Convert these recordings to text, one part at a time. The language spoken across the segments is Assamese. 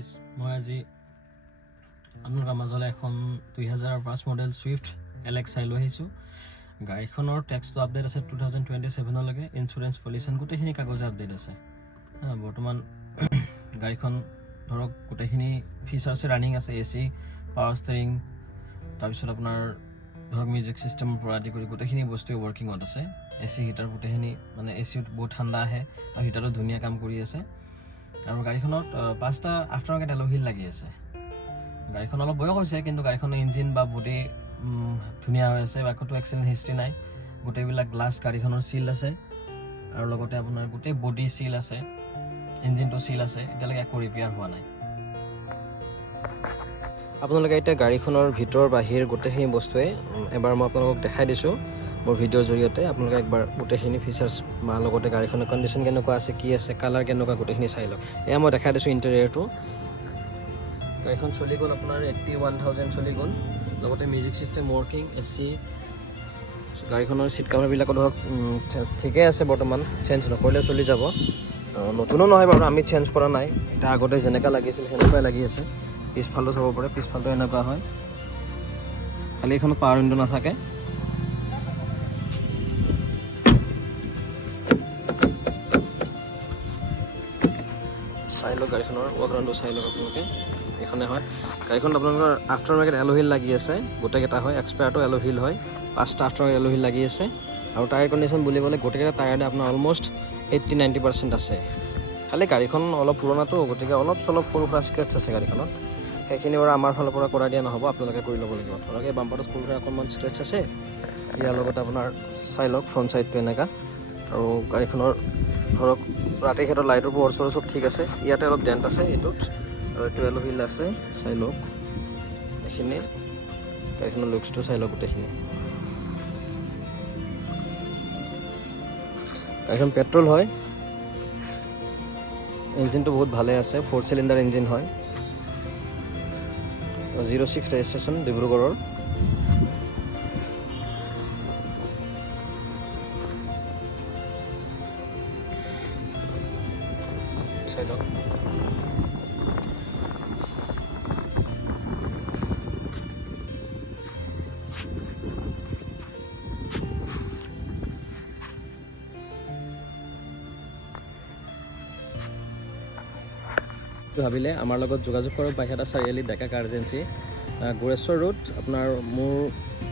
গাইজ মই আজি আপোনালোকৰ মাজলৈ এখন 2005 মডেল ছুইফ্ট LX চাই লৈ আহিছোঁ। গাড়ীখনৰ টেক্সটো আপডেট আছে 2027লৈকে, ইঞ্চুৰেঞ্চ পলিউশ্যন গোটেইখিনি কাগজে আপডেট আছে। বৰ্তমান গাড়ীখন ধৰক গোটেইখিনি ফিচাৰ্ছে ৰানিং আছে, AC, পাৱাৰ ষ্টেৰিং, তাৰপিছত আপোনাৰ ধৰক মিউজিক ছিষ্টেমৰ পৰা আদি কৰি গোটেইখিনি বস্তুৱে ৱৰ্কিঙত আছে। AC হিটাৰ গোটেইখিনি মানে AC বহুত ঠাণ্ডা আহে আৰু হিটাৰো ধুনীয়া কাম কৰি আছে। আৰু গাড়ীখনত 5টা আফটাৰ মাৰ্কেট এলয় হুইল লাগি আছে। গাড়ীখন অলপ বয়স হৈছে, কিন্তু গাড়ীখনৰ ইঞ্জিন বা বডি ধুনীয়া হৈ আছে, বা একোটো এক্সিডেণ্ট হিষ্ট্ৰী নাই। গোটেইবিলাক গ্লাছ গাড়ীখনৰ চিল আছে, আৰু লগতে আপোনাৰ গোটেই বডি চিল আছে, ইঞ্জিনটো চিল আছে, এতিয়ালৈকে একো ৰিপেয়াৰ হোৱা নাই। আপোনালোকে এতিয়া গাড়ীখনৰ ভিতৰ বাহিৰ গোটেইখিনি বস্তুৱে এবাৰ মই আপোনালোকক দেখাই দিছোঁ মোৰ ভিডিঅ'ৰ জৰিয়তে। আপোনালোকে একবাৰ গোটেইখিনি ফিচাৰ্ছ বা লগতে গাড়ীখনৰ কণ্ডিশ্যন কেনেকুৱা আছে, কি আছে, কালাৰ কেনেকুৱা, গোটেইখিনি চাই লওক। এয়া মই দেখাই দিছোঁ ইণ্টেৰিয়ৰটো। গাড়ীখন চলি গ'ল আপোনাৰ 81,000 চলি গ'ল, লগতে মিউজিক ছিষ্টেম ৱৰ্কিং, AC, গাড়ীখনৰ ছিট কাভাৰবিলাকো ধৰক ঠিকেই আছে, বৰ্তমান চেঞ্জ নকৰিলেও চলি যাব। নতুনো নহয় বাৰু, আমি চেঞ্জ কৰা নাই, এতিয়া আগতে যেনেকুৱা লাগিছিল সেনেকুৱাই লাগি আছে। পিছফালটো চাব পাৰে, পিছফালটো এনেকুৱা হয়, খালি এইখনত পাৱাৰ উইণ্ডো নাথাকে। চাই লওক গাড়ীখনৰ ৱকৰাউণ্ডটো চাই লওক আপোনালোকে, এইখনে হয়। গাড়ীখনত আপোনালোকৰ আফটাৰ মাৰ্কেট এলয় হুইল লাগি আছে, গোটেইকেইটা হয়, এক্সপায়াৰটো এলয় হুইল হয়, 5টা আফটাৰ মাৰ্কেট এলয় হুইল লাগি আছে। আৰু টায়াৰ কণ্ডিশ্যন বুলিবলৈ গোটেইকেইটা টায়াৰতে আপোনাৰ অলম'ষ্ট 80-90% আছে। খালি গাড়ীখন অলপ পুৰণাটো, গতিকে অলপ চলপ সৰু সুৰা স্ক্ৰেচ আছে গাড়ীখনত, সেইখিনি বাৰু আমাৰ ফালৰ পৰা কৰাই দিয়া নহ'ব, আপোনালোকে কৰি ল'ব লাগিব। ধৰক এই বাম্পাৰটো সৰু সুৰা অকণমান স্ক্ৰেচ আছে, ইয়াৰ লগতে আপোনাৰ চাই লওক ফ্ৰণ্ট ছাইডটো এনেকুৱা। আৰু গাড়ীখনৰ ধৰক ৰাতিৰ ক্ষেত্ৰত লাইটৰ পোহৰ চৰ চব ঠিক আছে। ইয়াতে অলপ ডেণ্ট আছে এইটোত, আৰু এইটো এলয় হুইল আছে, চাই লওক এইখিনি। গাড়ীখনৰ লুকছটো চাই লওক গোটেইখিনি। গাড়ীখন পেট্ৰল হয়, ইঞ্জিনটো বহুত ভালে আছে, 4 চিলিণ্ডাৰ ইঞ্জিন হয়, 06 ৰেজিষ্ট্ৰেশ্যন ডিব্ৰুগড়ৰ। চাই লওক ভাবিলে আমাৰ লগত যোগাযোগ কৰক। বাইহাটা চাৰিআলি ডেকা কাৰ এজেঞ্চি, গোৰেশ্বৰ ৰোড। আপোনাৰ মোৰ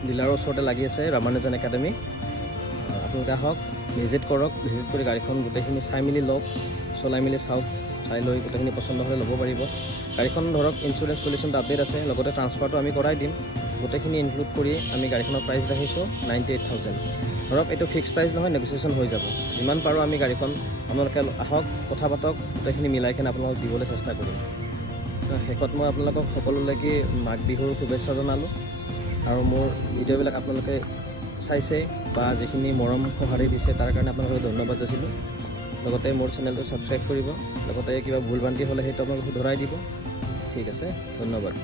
ডিলাৰৰ ওচৰতে লাগি আছে ৰামানুজন একাডেমি। আপোনালোকে আহক, ভিজিট কৰক, ভিজিট কৰি গাড়ীখন গোটেইখিনি চাই মেলি লওক, চলাই মেলি চাওক, চাই লৈ গোটেইখিনি পচন্দ হ'লে ল'ব পাৰিব। গাড়ীখন ধৰক ইঞ্চুৰেঞ্চ পলিউশ্যনটো আপডেট আছে, লগতে ট্ৰান্সফাৰটো আমি কৰাই দিম। গোটেইখিনি ইনক্লুড কৰি আমি গাড়ীখনৰ প্ৰাইচ ৰাখিছোঁ 98,000। ধৰক এইটো ফিক্স প্ৰাইচ নহয়, নেগচিয়েশ্যন হৈ যাব। যিমান পাৰোঁ আমি গাড়ীখন আপোনালোকে আহক, কথা পাতক, গোটেইখিনি মিলাই কিনে আপোনালোকক দিবলৈ চেষ্টা কৰিম। শেষত মই আপোনালোকক সকলোলৈকে মাঘ বিহুৰ শুভেচ্ছা জনালোঁ। আৰু মোৰ ভিডিঅ'বিলাক আপোনালোকে চাইছে বা যিখিনি মৰম সঁহাৰি দিছে তাৰ কাৰণে আপোনালোকক ধন্যবাদ যাচিলোঁ। লগতে মোৰ চেনেলটো ছাবস্ক্ৰাইব কৰিব, লগতে কিবা ভুল ভ্ৰান্তি হ'লে সেইটো আপোনালোকে শুধৰাই দিব। ঠিক আছে, ধন্যবাদ।